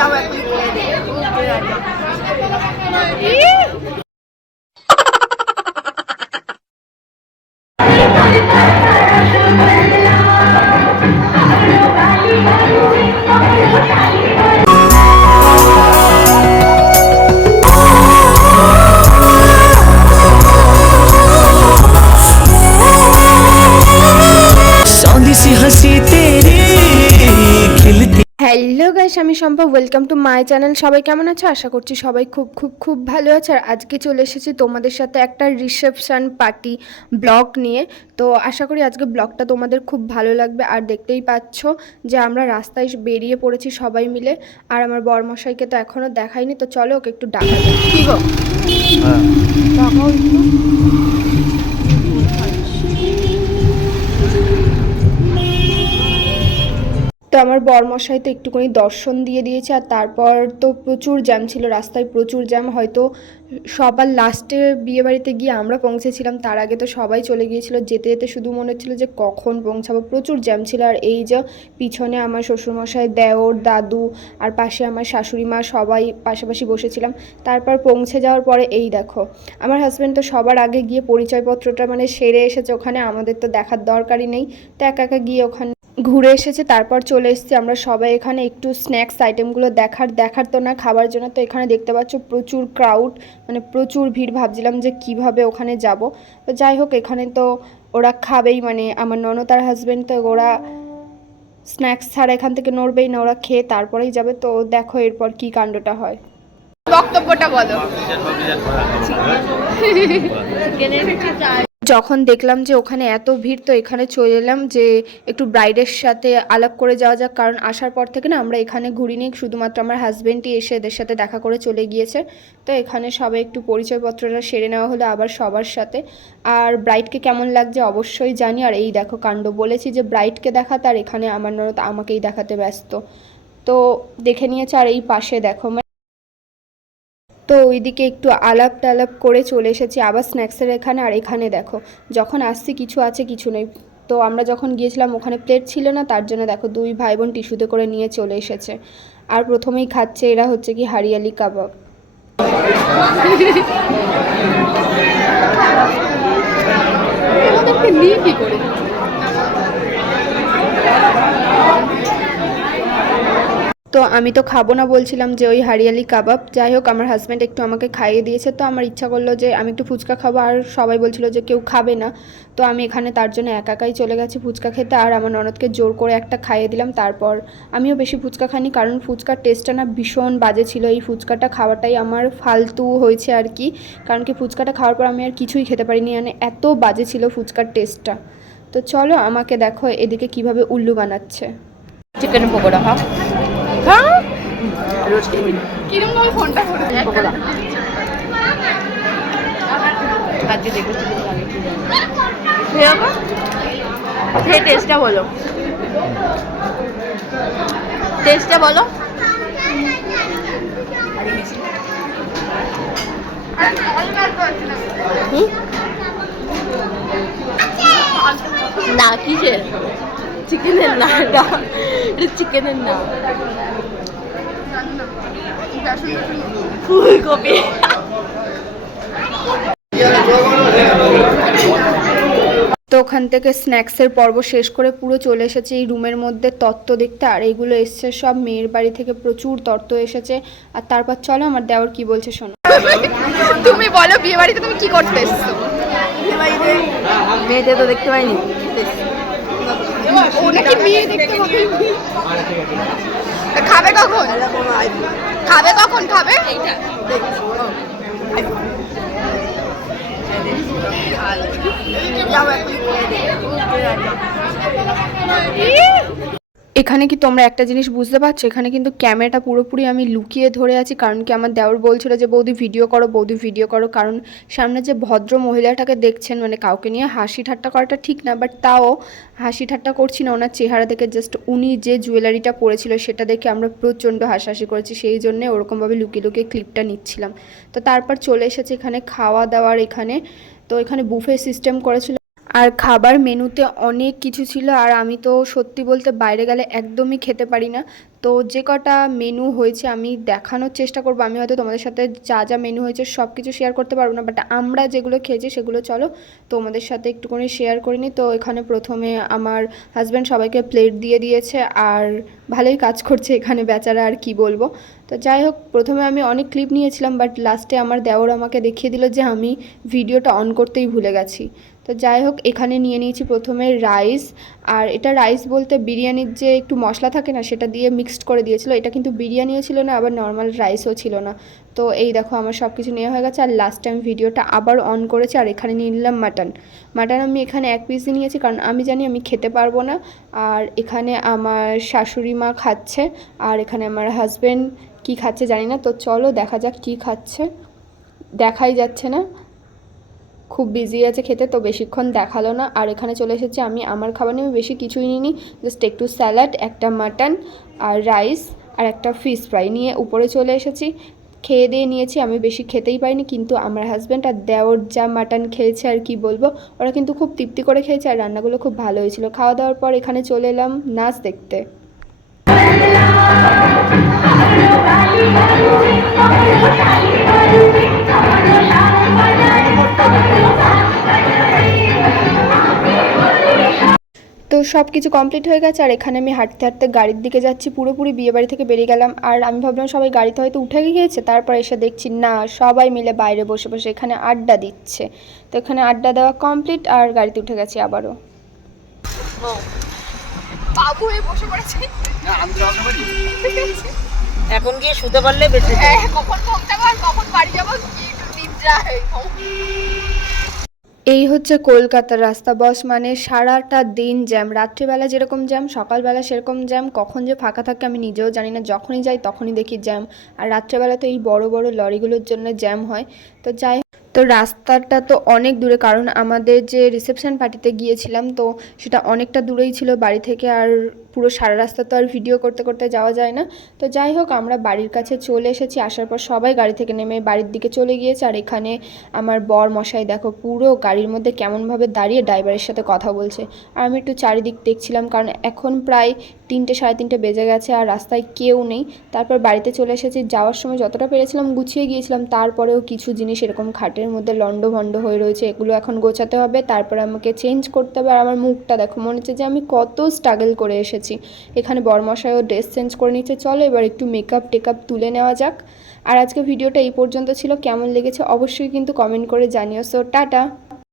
যাব এখন আমি সম্ভব। ওয়েলকাম টু মাই চ্যানেল সবাই কেমন আছো? আশা করছি সবাই খুব খুব খুব ভালো আছে। আর আজকে চলে এসেছি তোমাদের সাথে একটা রিসেপশন পার্টি ব্লগ নিয়ে। তো আশা করি আজকে ব্লগটা তোমাদের খুব ভালো লাগবে। আর দেখতেই পাচ্ছ যে আমরা রাস্তায় বেরিয়ে পড়েছি সবাই মিলে। আর আমার বরমশাইকে তো এখনও দেখাইনি। তো চলো ওকে একটু ডাকা যাক। কি গো? আমার বরমশাই তো একটুখানি দর্শন দিয়ে দিয়েছে আর তারপর তো প্রচুর জ্যাম ছিল, রাস্তায় প্রচুর জ্যাম। হয়তো সবার লাস্টে বিয়েবাড়িতে গিয়ে আমরা পৌঁছেছিলাম, তার আগে তো সবাই চলে গিয়েছিল। যেতে যেতে শুধু মনে হচ্ছিল যে কখন পৌঁছাবো। প্রচুর জ্যাম ছিল আর এই যে পিছনে আমার শ্বশুরমশাই, দেওর, দাদু আর পাশে আমার শাশুড়ি মা সবাই পাশাপাশি বসেছিলাম। তারপর পৌঁছে যাওয়ার পরে এই দেখো, আমার হাজব্যান্ড তো সবার আগে গিয়ে পরিচয়পত্রটা মানে সেরে এসেছে ওখানে, আমাদের তো দেখার দরকারই নেই। তো একা একা গিয়ে ওখানে ঘুরে এসেছে তারপর চলে এসেছি আমরা সবাই এখানে। একটু স্ন্যাক্স আইটেমগুলো দেখার দেখার তো না খাবার জন্য তো এখানে দেখতে পাচ্ছ প্রচুর ক্রাউড মানে প্রচুর ভিড়। ভাবছিলাম যে কীভাবে ওখানে যাব। তো যাই হোক এখানে তো ওরা খাবেই মানে আমার ননদ আর হাজব্যান্ড তো ওরা স্ন্যাক্স ছাড়া এখান থেকে নড়বেই না ওরা খেয়ে তারপরেই যাবে। তো দেখো এরপর কি কাণ্ডটা হয়। বক্তব্যটা বলো। যখন দেখলাম যে ওখানে এত ভিড়, তো এখানে চলে এলাম যে একটু ব্রাইডের সাথে আলাপ করে যাওয়া যাক। কারণ আসার পর থেকে না আমরা এখানে ঘুরিনি, শুধুমাত্র আমার হাজব্যান্ডই এসে এদের সাথে দেখা করে চলে গিয়েছে। তো এখানে সবাই একটু পরিচয়পত্রটা সেরে নেওয়া হলো আবার সবার সাথে। আর ব্রাইডকে কেমন লাগছে অবশ্যই জানি। আর এই দেখো কাণ্ড, বলেছি যে ব্রাইডকে দেখাতে আর এখানে আমার ননদ আমাকেই দেখাতে ব্যস্ত। তো দেখে নিয়েছে আর এই পাশে দেখো তো ওইদিকে একটু আলাপ টালাপ করে চলে এসেছি। আবার স্ন্যাক্সের এখানে, আর এখানে দেখো, যখন আসছি কিছু আছে, কিছু নেই। তো আমরা যখন গিয়েছিলাম, ওখানে প্লেট ছিল না, তার জন্য দেখো দুই ভাই বোন টিস্যুতে করে নিয়ে চলে এসেছে। আর প্রথমেই খাচ্ছে এরা হচ্ছে কি হারিয়ালি কাবাব। নিয়ে কি করে? তো আমি তো খাব না বলছিলাম যে ওই হারিয়ালি কাবাব। যাই হোক, আমার হাজব্যান্ড একটু আমাকে খাইয়ে দিয়েছে। তো আমার ইচ্ছা করল যে আমি একটু ফুচকা খাব, আর সবাই বলছিল যে কেউ খাবে না। তো আমি এখানে তার জন্য একাকাই চলে গেছি ফুচকা খেতে, আর আমার ননদকে জোর করে একটা খাইয়ে দিলাম। তারপর আমিও বেশি ফুচকা খাইনি, কারণ ফুচকার টেস্টটা না ভীষণ বাজে ছিল। এই ফুচকাটা খাওয়াটাই আমার ফালতু হয়েছে আর কি। কারণ কি ফুচকাটা খাওয়ার পর আমি আর কিছুই খেতে পারিনি। মানে এত বাজে ছিল ফুচকার টেস্টটা তো চলো আমাকে দেখো এদিকে কীভাবে উল্লু বানাচ্ছে। চিকেন পকোড়া হ্যাঁ হ্যাঁ? কিরম ভাবে ফোনটা করে? পকোড়া আজকে দেখো চিকেন লাগে কি জানি খেয়ে টেস্টটা বলো। টেস্টটা বলো? না কিসের? চিকেনের না এটা এটা চিকেনের না ফুলকপি তো ওখান থেকে স্ন্যাক্সের পর্ব শেষ করে পুরো চলে এসেছে এই রুমের মধ্যে তত্ত্ব দেখতে। আর এইগুলো এসছে সব মেয়ের বাড়ি থেকে প্রচুর তত্ত্ব এসেছে। আর তারপর চলো আমার দেওর কি বলছে শোনো। তুমি বলো বিয়ে বাড়িতে তুমি কি করতে এসছো? মেয়েদের তো দেখতে পাইনি। ও নাকি মেয়ে দেখতে খাবে কখন? খাবে কখন? খাবে? যাব এখন কি তোমরা একটা জিনিস বুঝতে পারছ? এখানে কিন্তু ক্যামেরাটা পুরোপুরি আমি লুকিয়ে ধরে আছি, কারণ কি আমার দেওর বলছিল যে, বৌদি ভিডিও করো, বৌদি ভিডিও করো। কারণ সামনে যে ভদ্র মহিলাটাকে দেখছেন মানে কাউকে নিয়ে হাসি ঠাট্টা করাটা ঠিক না বাট তাও হাসি ঠাট্টা করছি না। ওনার চেহারা দেখে জাস্ট উনি যে জুয়েলারিটা পরেছিল, সেটা দেখে আমরা প্রচণ্ড হাসাহাসি করেছি। সেই জন্যে ওরকমভাবে লুকিয়ে লুকিয়ে ক্লিপটা নিচ্ছিলাম। তো তারপর চলে এসেছে এখানে খাওয়া দাওয়ার এখানে। তো এখানে বুফে সিস্টেম করেছিল আর খাবার মেনুতে অনেক কিছু ছিল আর আমি তো সত্যি বলতে বাইরে গেলে একদমই খেতে পারি না। তো যে কটা মেনু হয়েছে আমি দেখানোর চেষ্টা করব। আমি হয়তো তোমাদের সাথে যা যা মেনু হয়েছে সব কিছু শেয়ার করতে পারব না বাট আমরা যেগুলো খেয়েছি সেগুলো চলো তোমাদের সাথে একটুখানি শেয়ার করে নিই। তো এখানে প্রথমে আমার হাজব্যান্ড সবাইকে প্লেট দিয়ে দিয়েছে আর ভালোই কাজ করছে এখানে বেচারা আর কি বলব। তো যাই হোক, প্রথমে আমি অনেক ক্লিপ নিয়েছিলাম বাট লাস্টে আমার দেওর আমাকে দেখিয়ে দিল যে আমি ভিডিওটা অন করতেই ভুলে গেছি। তো যাই হোক, এখানে নিয়ে নিয়েছি প্রথমে রাইস। আর এটা রাইস বলতে বিরিয়ানির যে একটু মশলা থাকে না, সেটা দিয়ে মিক্সড করে দিয়েছিল। এটা কিন্তু বিরিয়ানিও ছিল না, আবার নর্মাল রাইসও ছিল না। তো এই দেখো, আমার সব কিছু নেওয়া হয়ে গেছে। আর লাস্ট টাইম ভিডিওটা আবার অন করেছি, আর এখানে নিয়ে নিলাম মাটন মাটন আমি এখানে এক পিসই নিয়েছি, কারণ আমি জানি আমি খেতে পারব না। আর এখানে আমার শাশুড়ি মা খাচ্ছে, আর এখানে আমার হাজব্যান্ড কি খাচ্ছে জানি না। তো চলো দেখা যাক কি খাচ্ছে। দেখাই যাচ্ছে না। খুব বিজি আছে খেতে, তো বেশিক্ষণ দেখাল না। আর এখানে চলে এসেছি আমি। আমার খাবার নিয়ে বেশি কিছুই নিইনি। জাস্ট একটু স্যালাড একটা মাটন আর রাইস আর একটা ফিশ ফ্রাই নিয়ে উপরে চলে এসেছি। খেয়ে দিয়ে নিয়েছি। আমি বেশি খেতেই পারিনি, কিন্তু আমার হাজব্যান্ড আর দেওর যা মাটন খেয়েছে আর কি বলব, ওরা কিন্তু খুব তৃপ্তি করে খেয়েছে আর রান্নাগুলো খুব ভালো হয়েছিল। খাওয়া দাওয়ার পর এখানে চলে এলাম নাচ দেখতে। তো সব কিছু কমপ্লিট হয়ে গেছে আর এখানে আমি হাঁটতে হাঁটতে গাড়ির দিকে যাচ্ছি পুরোপুরি বিয়ে বাড়ি থেকে বেরিয়ে গেলাম। আর আমি ভাবলাম সবাই গাড়িতে হয়তো উঠে গিয়েছে তারপর এসে দেখছি না সবাই মিলে বাইরে বসে বসে এখানে আড্ডা দিচ্ছে। তো এখানে আড্ডা দেওয়া কমপ্লিট আর গাড়িতে উঠে গেছি আবারও। বাবু হয়ে বসে পড়েছে। এখন গিয়ে শুতে পারলে বেঁচে কখন পৌঁছাবো আর কখন বাড়ি যাব এই হচ্ছে কলকাতার রাস্তা বস মানে সারাটা দিন জ্যাম রাত্রিবেলা যেরকম জ্যাম সকালবেলা সেরকম জ্যাম কখন যে ফাঁকা থাকে আমি নিজেও জানি না। যখনই যাই তখনই দেখি জ্যাম আর রাত্রেবেলা তো এই বড় বড় লরিগুলোর জন্য জ্যাম হয়। তো যাই তো রাস্তাটা তো অনেক দূরে। কারণ আমাদের যে রিসেপশন পার্টিতে গিয়েছিলাম, তো সেটা অনেকটা দূরেই ছিল বাড়ি থেকে। আর পুরো সারা রাস্তা তো আর ভিডিও করতে করতে যাওয়া যায় না। তো যাই হোক, আমরা বাড়ির কাছে চলে এসেছি। আসার পর সবাই গাড়ি থেকে নেমে বাড়ির দিকে চলে গিয়েছে। আর এখানে আমার বর মশাই, দেখো, পুরো গাড়ির মধ্যে কেমনভাবে দাঁড়িয়ে ড্রাইভারের সাথে কথা বলছে। আর আমি একটু চারিদিক দেখছিলাম, কারণ এখন প্রায় তিনটে, সাড়ে তিনটে বেজে গেছে আর রাস্তায় কেউ নেই। তারপর বাড়িতে চলে এসেছি। যাওয়ার সময় যতটা পেরেছিলাম গুছিয়ে গিয়েছিলাম, তারপরেও কিছু জিনিস এরকম খাটের মধ্যে লন্ড ভন্ড হয়ে রয়েছে, এগুলো এখন গোছাতে হবে। তারপরে আমাকে চেঞ্জ করতে হবে। আর আমার মুখটা, দেখো, মনে হচ্ছে যে আমি কত স্ট্রাগল করে এসেছি। এখানে বরমশায়ও ড্রেস চেঞ্জ করে নিচ্ছে। চলো এবার একটু মেকআপ টেকআপ তুলে নেওয়া যাক। আর আজকে ভিডিওটা এই পর্যন্ত ছিল। কেমন লেগেছে অবশ্যই কিন্তু কমেন্ট করে জানিও। So tata!